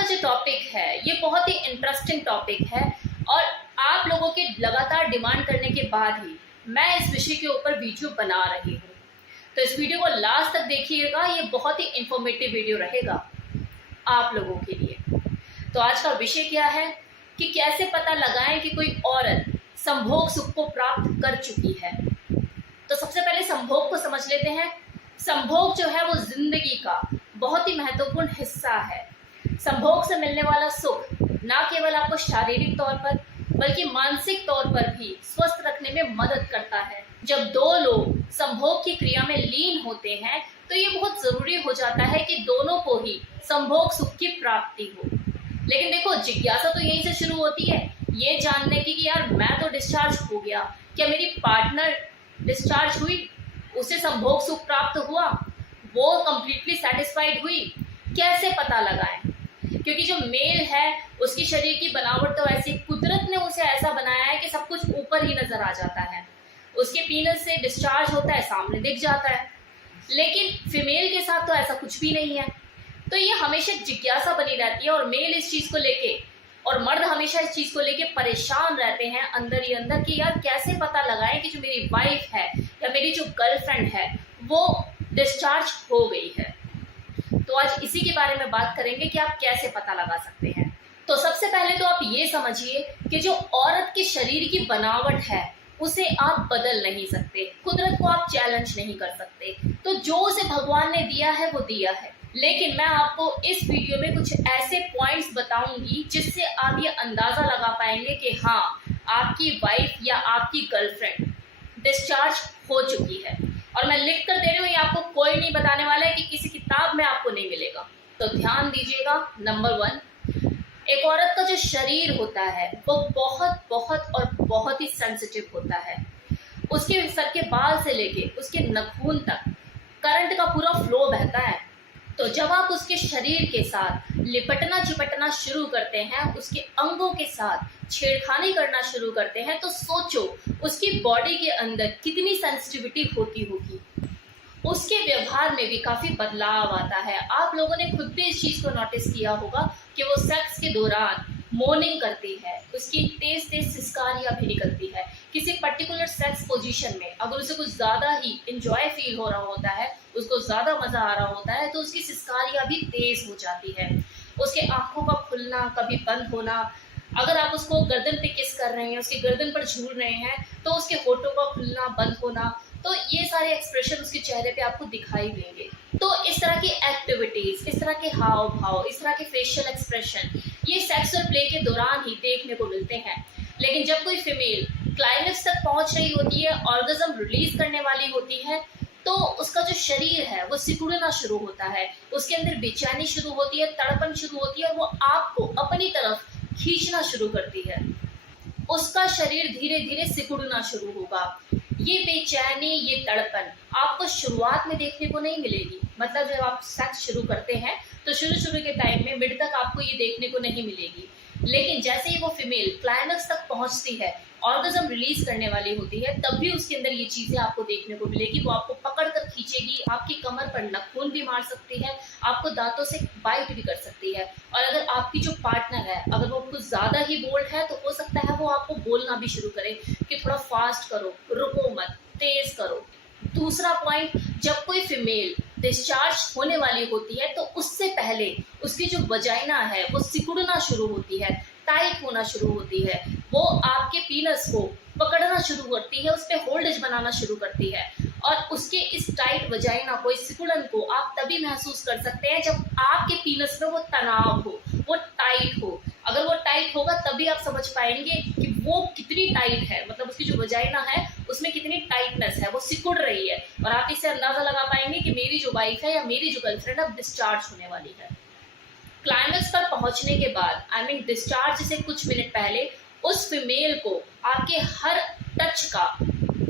का जो टॉपिक है ये बहुत ही इंटरेस्टिंग टॉपिक है और आप लोगों के लगातार डिमांड करने के बाद ही मैं इस विषय के ऊपर वीडियो बना रही हूँ। तो इस वीडियो को लास्ट तक देखिएगा, ये बहुत ही इंफॉर्मेटिव वीडियो रहेगा आप लोगों के लिए। तो आज का विषय क्या है कि कैसे पता लगाएं कि कोई औरत संभोग सुख को प्राप्त कर चुकी है। तो सबसे पहले संभोग को समझ लेते हैं। संभोग जो है वो जिंदगी का बहुत ही महत्वपूर्ण हिस्सा है। संभोग से मिलने वाला सुख न केवल आपको शारीरिक तौर पर बल्कि मानसिक तौर पर भी स्वस्थ रखने में मदद करता है। जब दो लोग संभोग की क्रिया में लीन होते हैं तो ये बहुत जरूरी हो जाता है कि दोनों को ही संभोग सुख की प्राप्ति हो। लेकिन देखो, जिज्ञासा तो यहीं से शुरू होती है, ये जानने की कि यार मैं तो डिस्चार्ज हो गया, क्या मेरी पार्टनर डिस्चार्ज हुई, उसे संभोग सुख प्राप्त हुआ, वो कंप्लीटली सेटिस्फाइड हुई, कैसे पता लगाएं? क्योंकि जो मेल है उसकी शरीर की बनावट तो ऐसी, कुदरत ने उसे ऐसा बनाया है कि सब कुछ ऊपर ही नजर आ जाता है। उसके पीनस से डिस्चार्ज होता है, सामने दिख जाता है। लेकिन फीमेल के साथ तो ऐसा कुछ भी नहीं है। तो ये हमेशा जिज्ञासा बनी रहती है और मेल इस चीज को लेके और मर्द हमेशा इस चीज को लेके परेशान रहते हैं अंदर ही अंदर कि यार कैसे पता लगाएं कि जो मेरी वाइफ है या मेरी जो गर्लफ्रेंड है वो डिस्चार्ज हो गई है। तो आज इसी के बारे में बात करेंगे कि आप कैसे पता लगा सकते हैं। तो सबसे पहले तो आप ये समझिए कि जो औरत के शरीर की बनावट है उसे आप बदल नहीं सकते, कुदरत को आप चैलेंज नहीं कर सकते। तो जो उसे भगवान ने दिया है वो दिया है। लेकिन मैं आपको इस वीडियो में कुछ ऐसे पॉइंट्स बताऊंगी जिससे आप ये अंदाजा लगा पाएंगे कि हाँ, आपकी वाइफ या आपकी गर्लफ्रेंड डिस्चार्ज हो चुकी है। और मैं लिख कर दे रही हूँ, ये आपको कोई नहीं बताने वाला है कि किसी किताब में आपको नहीं मिलेगा। तो ध्यान दीजिएगा। नंबर 1, एक औरत का जो शरीर होता है वो बहुत बहुत और बहुत ही सेंसिटिव होता है। उसके सर के बाल से लेके उसके नाखून तक करंट का पूरा फ्लो बहता है। तो जब आप उसके शरीर के साथ लिपटना चिपटना शुरू करते हैं, उसके अंगों के साथ छेड़खानी करना शुरू करते हैं, तो सोचो उसकी बॉडी के अंदर कितनी सेंसिटिविटी होती होगी। उसके व्यवहार में भी काफी बदलाव आता है। आप लोगों ने खुद भी इस चीज को नोटिस किया होगा कि वो सेक्स के दौरान मोर्निंग करती है, उसकी तेज तेज सिसकारियां भी निकलती है। किसी पर्टिकुलर सेक्स पोजीशन में अगर उसे कुछ ज्यादा ही इंजॉय फील हो रहा होता है, उसको ज्यादा मजा आ रहा होता है, तो उसकी सिसकारियां भी तेज हो जाती है। उसके आंखों का खुलना, कभी बंद होना, अगर आप उसको गर्दन पे किस कर रहे हैं, उसकी गर्दन पर झूल रहे हैं, तो उसके होठों का खुलना बंद होना, तो ये सारे एक्सप्रेशन उसके चेहरे पे आपको दिखाई देंगे। तो इस तरह की एक्टिविटीज, इस तरह के हाव भाव, इस तरह के फेशियल एक्सप्रेशन ये सेक्सुअल प्ले के दौरान ही देखने को मिलते हैं। लेकिन जब कोई फीमेल क्लाइमेक्स तक पहुंच रही होती है, ऑर्गेज्म रिलीज करने वाली होती है, तो उसका जो शरीर है वो सिकुड़ना शुरू होता है, उसके अंदर बेचैनी शुरू होती है, तड़पन शुरू होती है और वो आपको अपनी तरफ खींचना शुरू करती है। उसका शरीर धीरे धीरे सिकुड़ना शुरू होगा। ये बेचैनी, ये तड़पन आपको शुरुआत में देखने को नहीं मिलेगी। मतलब जब आप सेक्स शुरू करते हैं तो शुरू के टाइम में मिड तक आपको ये देखने को नहीं मिलेगी। लेकिन जैसे ही वो फीमेल क्लाइमेक्स तक पहुंचती है, ऑर्गेज्म रिलीज करने वाली होती है, तब भी उसके अंदर ये चीजें आपको देखने को मिलेगी। वो आपको पकड़ कर खींचेगी, आपकी कमर पर नाखून भी मार सकती है, आपको दांतों से बाइट भी कर सकती है। और अगर आपकी जो पार्टनर है अगर वो कुछ ज्यादा ही बोल्ड है तो हो सकता है वो आपको बोलना भी शुरू करे कि थोड़ा फास्ट करो, रुको मत, तेज करो। दूसरा पॉइंट, जब कोई फीमेल डिस्चार्ज होने वाली होती है तो उससे पहले उसकी जो वजाइना है वो सिकुड़ना शुरू होती है, टाइट होना शुरू होती है। वो आपके पीनस को पकड़ना शुरू करती है, उस पर होल्डेज बनाना शुरू करती है। और उसके इस टाइट वजाइना को, इस सिकुड़न को आप तभी महसूस कर सकते हैं जब आपके पीनस में वो तनाव हो, वो टाइट हो। अगर वो टाइट होगा तभी आप समझ पाएंगे कि वो कितनी टाइट है, मतलब उसकी जो वजाइना है उसमें कितनी टाइटनेस है, वो सिकुड़ रही है। और आप इससे अंदाजा लगा पाएंगे कि मेरी जो वाइफ है या मेरी जो गर्लफ्रेंड अब डिस्चार्ज होने वाली है। क्लाइमेक्स पर पहुंचने के बाद, डिस्चार्ज से कुछ मिनट पहले, उस फीमेल को आपके हर टच का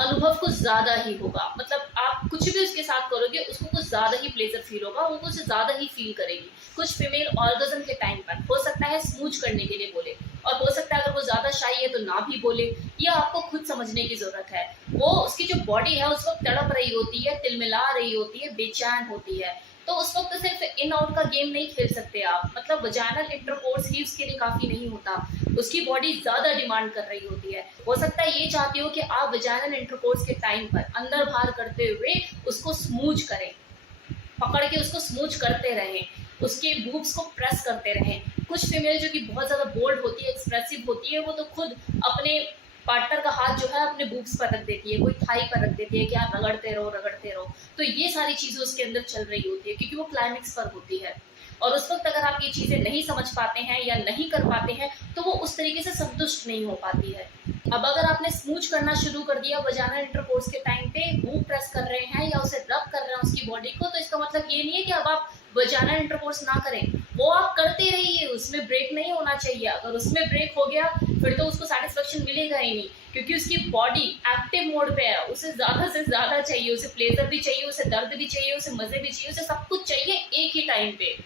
अनुभव कुछ ज्यादा ही होगा। मतलब आप कुछ भी उसके साथ करोगे उसको कुछ ज्यादा ही प्लेजर फील होगा, वो कुछ ज्यादा ही फील करेगी। कुछ फीमेल ऑर्गेज्म के टाइम पर हो सकता है स्मूच करने के लिए बोले, और हो सकता है अगर वो ज्यादा शाई है तो ना भी बोले। ये आपको खुद समझने की जरूरत है। वो उसकी जो बॉडी है उस वक्त तड़प रही होती है, तिलमिला रही होती है, बेचैन होती है। तो उस वक्त सिर्फ इन आउट का गेम नहीं खेल सकते आप, मतलब वजाइनल इंटरकोर्स ही उसके लिए काफी नहीं होता, उसकी बॉडी ज्यादा डिमांड कर रही होती है। हो सकता है ये चाहती हो कि आप वजाइनल इंटरकोर्स के टाइम पर अंदर बाहर करते हुए उसको स्मूच करें, पकड़ के उसको स्मूच करते रहें, उसके बूब्स को प्रेस करते रहें। कुछ फीमेल जो कि बहुत ज़्यादा बोल्ड होती है, एक्सप्रेसिव होती है, वो तो खुद अपने पार्टनर का हाथ जो है अपने बूब्स पर रख देती है, कोई थाई पर रख देती है कि आप रगड़ते रहो रगड़ते रहो। तो ये सारी चीज़ें उसके अंदर चल रही होती है क्योंकि वो क्लाइमेक्स पर होती है। और उस वक्त अगर आप ये चीज़ें नहीं समझ पाते हैं या नहीं कर पाते हैं तो वो उस तरीके से संतुष्ट नहीं हो पाती है। अब अगर आपने स्मूच करना शुरू कर दिया वजाइनल इंटरकोर्स के टाइम पे, बूब प्रेस कर रहे हैं या उसे रब कर रहे हैं उसकी बॉडी को, तो इसका मतलब ये नहीं है कि अब आप वजाइनल इंटरकोर्स ना करें, वो आप करते रहिए, उसमें ब्रेक नहीं होना चाहिए। अगर उसमें ब्रेक हो गया फिर तो उसको सेटिस्फेक्शन मिलेगा ही नहीं, क्योंकि उसकी बॉडी एक्टिव मोड पे है, उसे ज्यादा से ज्यादा चाहिए, उसे प्लेजर भी चाहिए, उसे दर्द भी चाहिए, उसे मजे भी चाहिए, उसे सब कुछ चाहिए एक ही टाइम पे।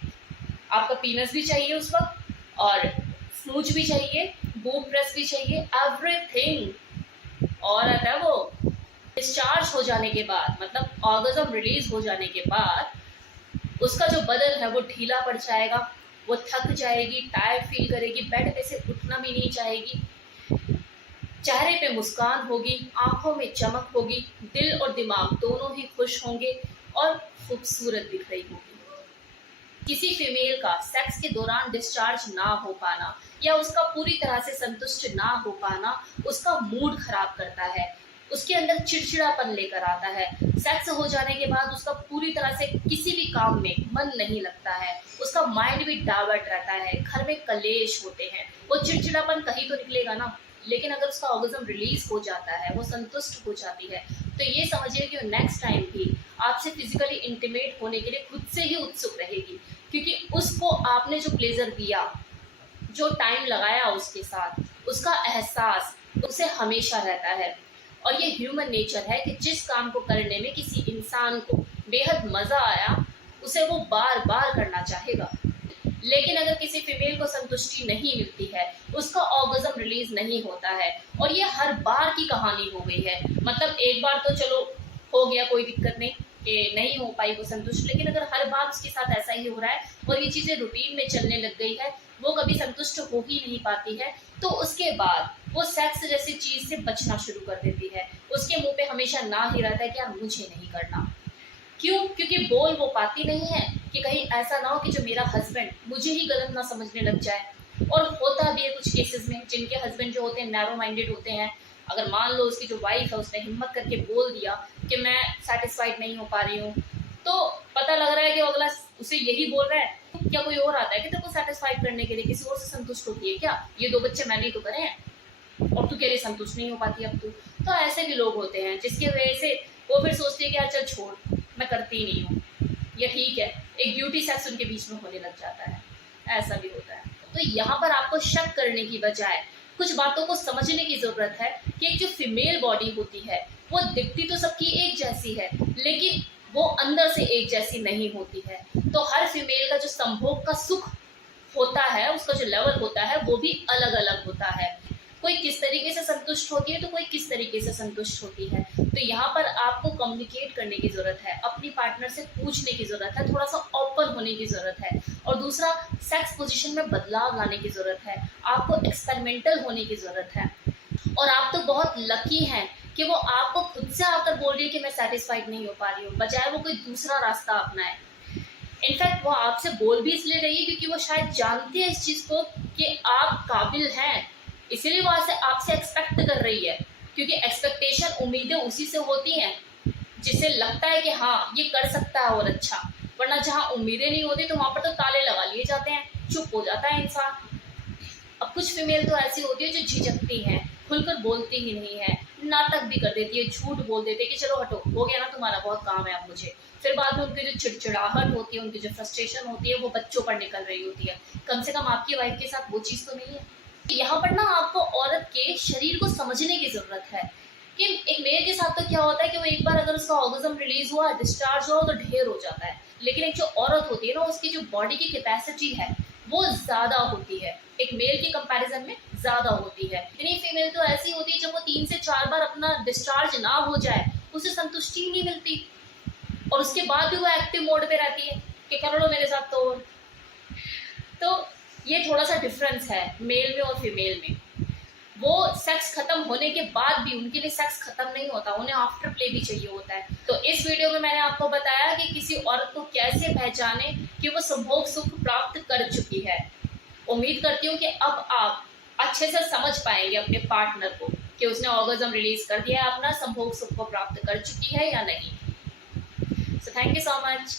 आपका पीनस भी चाहिए उस वक्त, और स्मूच भी चाहिए, बूब प्रेस भी चाहिए, एवरीथिंग। और अगर वो डिस्चार्ज हो जाने के बाद, मतलब ऑर्गेज्म रिलीज हो जाने के बाद, उसका जो बदन है वो ढीला पड़ जाएगा, वो थक जाएगी, टायर्ड फील करेगी, बेड पे से उठना भी नहीं चाहेगी, चेहरे पे मुस्कान होगी, आंखों में चमक होगी, दिल और दिमाग दोनों ही खुश होंगे और खूबसूरत दिख रही होगी। किसी फीमेल का सेक्स के दौरान डिस्चार्ज ना हो पाना या उसका पूरी तरह से संतुष्ट ना हो पाना उसका मूड खराब करता है, उसके अंदर चिड़चिड़ापन लेकर आता है। सेक्स हो जाने के बाद उसका पूरी तरह से किसी भी काम में मन नहीं लगता है, उसका माइंड भी डाइवर्ट रहता है, घर में कलेश होते हैं, वो चिड़चिड़ापन कहीं तो निकलेगा ना। लेकिन अगर उसका ऑर्गेज्म रिलीज हो जाता है, वो संतुष्ट हो जाती है, तो ये समझिए कि नेक्स्ट टाइम भी आपसे फिजिकली इंटीमेट होने के लिए खुद से ही उत्सुक रहेगी, क्योंकि उसको आपने जो प्लेजर दिया, जो टाइम लगाया उसके साथ, उसका एहसास उसे हमेशा रहता है। और ये ह्यूमन नेचर है कि जिस काम को करने में किसी इंसान को बेहद मजा आया उसे वो बार बार करना चाहेगा। लेकिन अगर किसी फीमेल को संतुष्टि नहीं मिलती है, उसका ऑर्गेज्म रिलीज नहीं होता है, और ये हर बार की कहानी हो गई है, मतलब एक बार तो चलो हो गया, कोई दिक्कत नहीं कि नहीं हो पाई वो संतुष्ट, लेकिन अगर हर बार उसके साथ ऐसा ही हो रहा है और ये चीजें रूटीन में चलने लग गई है, वो कभी संतुष्ट हो ही नहीं पाती है, तो उसके बाद वो सेक्स जैसी चीज से बचना शुरू कर देती है। उसके मुंह पे हमेशा ना ही रहता है कि यार मुझे नहीं करना। क्यों? क्योंकि बोल वो पाती नहीं है कि कहीं ऐसा ना हो कि जो मेरा हस्बैंड मुझे ही गलत ना समझने लग जाए। और होता भी है कुछ केसेस में, जिनके हस्बैंड जो होते हैं नैरो माइंडेड होते हैं। अगर मान लो उसकी जो वाइफ है उसने हिम्मत करके बोल दिया कि मैं सेटिस्फाइड नहीं हो पा रही हूँ, तो पता लग रहा है कि अगला उसे यही बोल रहा है, क्या कोई और आता है कि तेरे को सेटिस्फाइड करने के लिए, किसी और से संतुष्ट होती है क्या? ये 2 बच्चे मैंने ही तो करे हैं और तू कह रही संतुष्ट नहीं हो पाती अब तू। तो ऐसे भी लोग होते हैं जिसकी वजह से वो फिर सोचती है कि यार चल छोड़, मैं करती ही नहीं हूँ, या ठीक है, एक ब्यूटी सेक्स उनके बीच में होने लग जाता है। ऐसा भी होता है। तो यहाँ पर आपको शक करने की बजाय कुछ बातों को समझने की जरूरत है कि एक जो फीमेल बॉडी होती है वो दिखती तो सबकी एक जैसी है, लेकिन वो अंदर से एक जैसी नहीं होती है। तो हर फीमेल का जो संभोग का सुख होता है, उसका जो लेवल होता है वो भी अलग अलग होता है। कोई किस तरीके से संतुष्ट होती है तो कोई किस तरीके से संतुष्ट होती है। तो यहाँ पर आपको कम्युनिकेट करने की जरूरत है, अपनी पार्टनर से पूछने की जरूरत है, थोड़ा सा ओपन होने की जरूरत है। और दूसरा, सेक्स पोजीशन में बदलाव लाने की जरूरत है, आपको एक्सपेरिमेंटल होने की जरूरत है। और आप तो बहुत लकी हैं कि वो आपको खुद से आकर बोल रही है कि मैं सेटिस्फाइड नहीं हो पा रही हूँ, बजाय वो कोई दूसरा रास्ता अपनाए। इनफैक्ट वो आपसे बोल भी इसलिए रही है क्योंकि वो शायद जानती है इस चीज को कि आप काबिल हैं, इसीलिए वो आपसे एक्सपेक्ट कर रही है। क्योंकि एक्सपेक्टेशन, उम्मीदें उसी से होती हैं जिसे लगता है कि हाँ ये कर सकता है और अच्छा। वरना जहाँ उम्मीदें नहीं होती तो वहां पर तो ताले लगा लिए जाते हैं, चुप हो जाता है इंसान। अब कुछ फीमेल तो ऐसी होती है जो झिझकती हैं, खुलकर बोलती ही नहीं है, नाटक भी कर देती है, झूठ बोल देती है कि चलो हटो, हो गया ना तुम्हारा, बहुत काम है अब मुझे। फिर बाद में उनकी जो चिड़चिड़ाहट होती है, उनकी जो फ्रस्ट्रेशन होती है, वो बच्चों पर निकल रही होती है। कम से कम आपकी वाइफ के साथ वो चीज़ तो नहीं है। यहाँ पर ना आपको औरत के शरीर को समझने की जरूरत है कि एक मेल के साथ तो क्या होता है कि वो एक बार अगर उसका ऑर्गेज्म रिलीज हुआ, डिस्चार्ज हुआ तो ढेर हो जाता है। लेकिन एक जो औरत होती है ना, उसकी जो बॉडी की कैपेसिटी है वो ज्यादा होती है, एक मेल के कंपैरिजन में ज्यादा होती है। इतनी फीमेल तो ऐसी होती है जब वो 3 से 4 बार अपना डिस्चार्ज ना हो जाए उसे संतुष्टि ही नहीं मिलती, और उसके बाद भी वो एक्टिव मोड पे रहती है। कि कर लो मेरे साथ। तो ये थोड़ा सा डिफरेंस है मेल में और फीमेल में। वो सेक्स खत्म होने के बाद भी उनके लिए सेक्स खत्म नहीं होता, उन्हें आफ्टर प्ले भी चाहिए होता है। तो इस वीडियो में मैंने आपको बताया कि किसी औरत को कैसे पहचाने कि वो संभोग सुख प्राप्त कर चुकी है। उम्मीद करती हूँ कि अब आप अच्छे से समझ पाएंगे अपने पार्टनर को कि उसने ऑर्गेज्म रिलीज कर दिया है, अपना संभोग सुख को प्राप्त कर चुकी है या नहीं। So thank you so much.